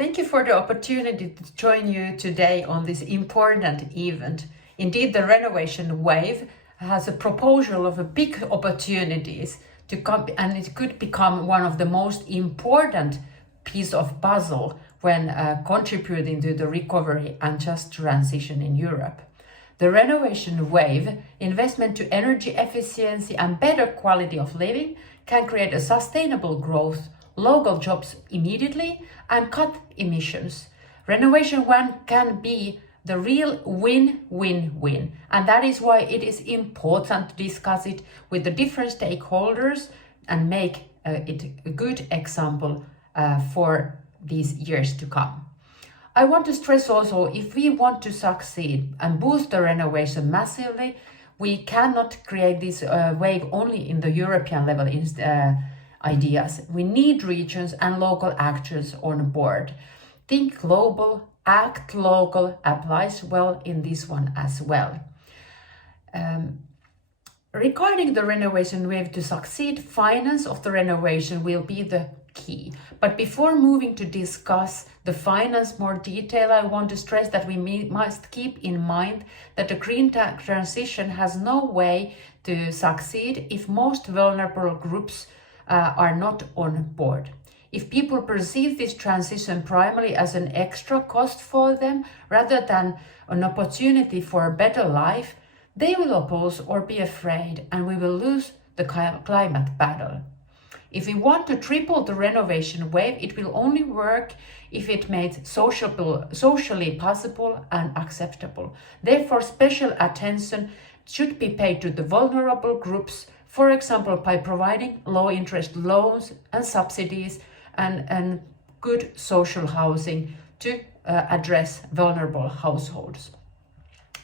Thank you for the opportunity to join you today on this important event. Indeed, the renovation wave has a proposal of a big opportunities to come, and it could become one of the most important piece of puzzle when contributing to the recovery and just transition in Europe. The renovation wave, investment to energy efficiency and better quality of living, can create a sustainable growth, local jobs immediately, and cut emissions. Renovation one can be the real win-win-win, and that is why it is important to discuss it with the different stakeholders and make it a good example for these years to come. I want to stress also, if we want to succeed and boost the renovation massively, we cannot create this wave only in the European level ideas. We need regions and local actors on board. Think global, act local applies well in this one as well. Regarding the renovation wave to succeed, finance of the renovation will be the key. But before moving to discuss the finance more detail, I want to stress that we must keep in mind that the green transition has no way to succeed if most vulnerable groups are not on board. If people perceive this transition primarily as an extra cost for them rather than an opportunity for a better life, they will oppose or be afraid, and we will lose the climate battle. If we want to triple the renovation wave, it will only work if it made socially possible and acceptable. Therefore, special attention should be paid to the vulnerable groups, for example, by providing low-interest loans and subsidies and good social housing to address vulnerable households.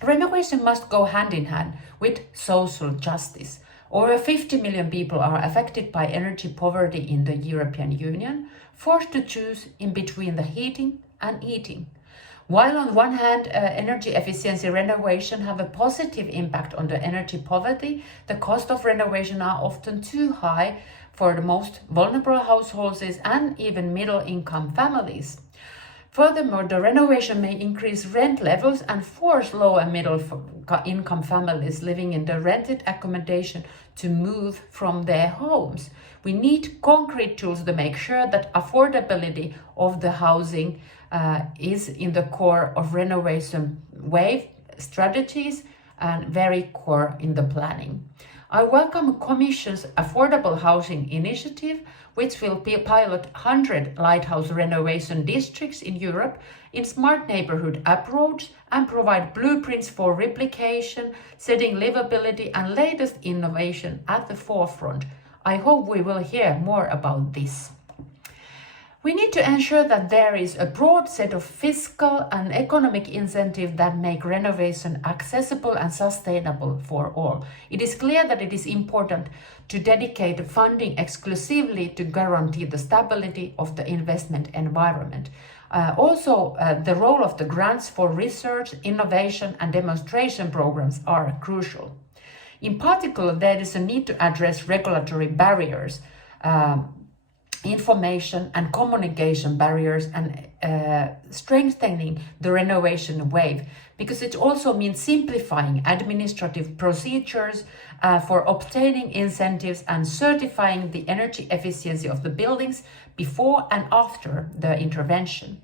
Renovation must go hand in hand with social justice. Over 50 million people are affected by energy poverty in the European Union, forced to choose in between the heating and eating. While on one hand, energy efficiency renovation have a positive impact on the energy poverty, the cost of renovation are often too high for the most vulnerable households and even middle-income families. Furthermore, the renovation may increase rent levels and force low and middle-income families living in the rented accommodation to move from their homes. We need concrete tools to make sure that affordability of the housing is in the core of renovation wave strategies and very core in the planning. I welcome Commission's Affordable Housing Initiative, which will pilot 100 lighthouse renovation districts in Europe in smart neighborhood approach and provide blueprints for replication, setting livability and latest innovation at the forefront. I hope we will hear more about this. We need to ensure that there is a broad set of fiscal and economic incentives that make renovation accessible and sustainable for all. It is clear that it is important to dedicate funding exclusively to guarantee the stability of the investment environment. The role of the grants for research, innovation and demonstration programs are crucial. In particular, there is a need to address regulatory barriers, information and communication barriers, and strengthening the renovation wave, because it also means simplifying administrative procedures for obtaining incentives and certifying the energy efficiency of the buildings before and after the intervention.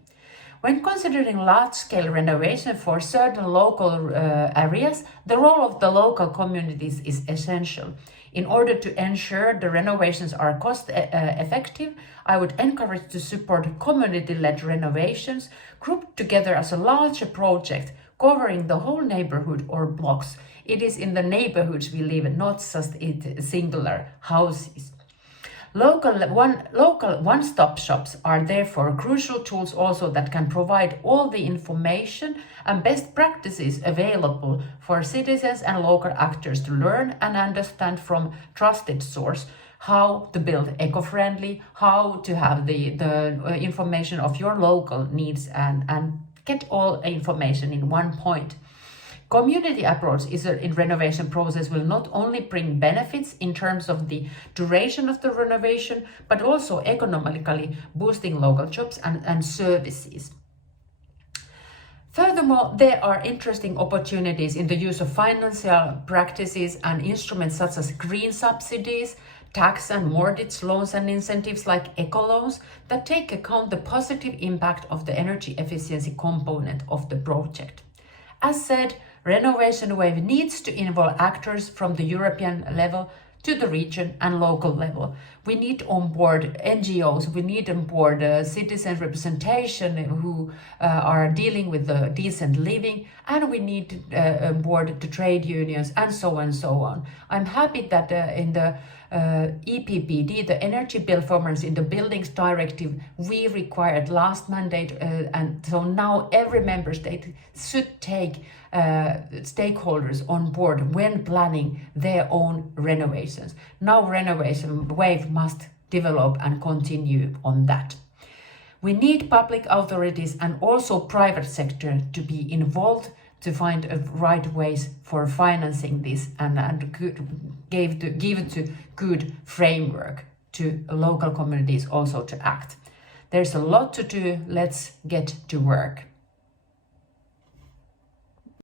When considering large-scale renovation for certain local areas, the role of the local communities is essential. In order to ensure the renovations are cost-effective, I would encourage to support community-led renovations grouped together as a larger project covering the whole neighborhood or blocks. It is in the neighborhoods we live, not just in singular houses. Local one-stop shops are therefore crucial tools also that can provide all the information and best practices available for citizens and local actors to learn and understand from trusted source how to build eco-friendly, how to have the information of your local needs and get all information in one point. Community approach in renovation process will not only bring benefits in terms of the duration of the renovation, but also economically boosting local jobs and services. Furthermore, there are interesting opportunities in the use of financial practices and instruments such as green subsidies, tax and mortgage loans and incentives like eco loans that take account the positive impact of the energy efficiency component of the project. As said, Renovation Wave needs to involve actors from the European level to the region and local level. We need on board NGOs, we need on board citizen representation who are dealing with the decent living, and we need on board the trade unions and so on and so on. I'm happy that in the EPBD, the Energy Performance in the Buildings Directive, we required last mandate, and so now every member state should take stakeholders on board when planning their own renovations. Now Renovation Wave must develop and continue on that. We need public authorities and also private sector to be involved to find right ways for financing this and give to good framework to local communities also to act. There's a lot to do. Let's get to work.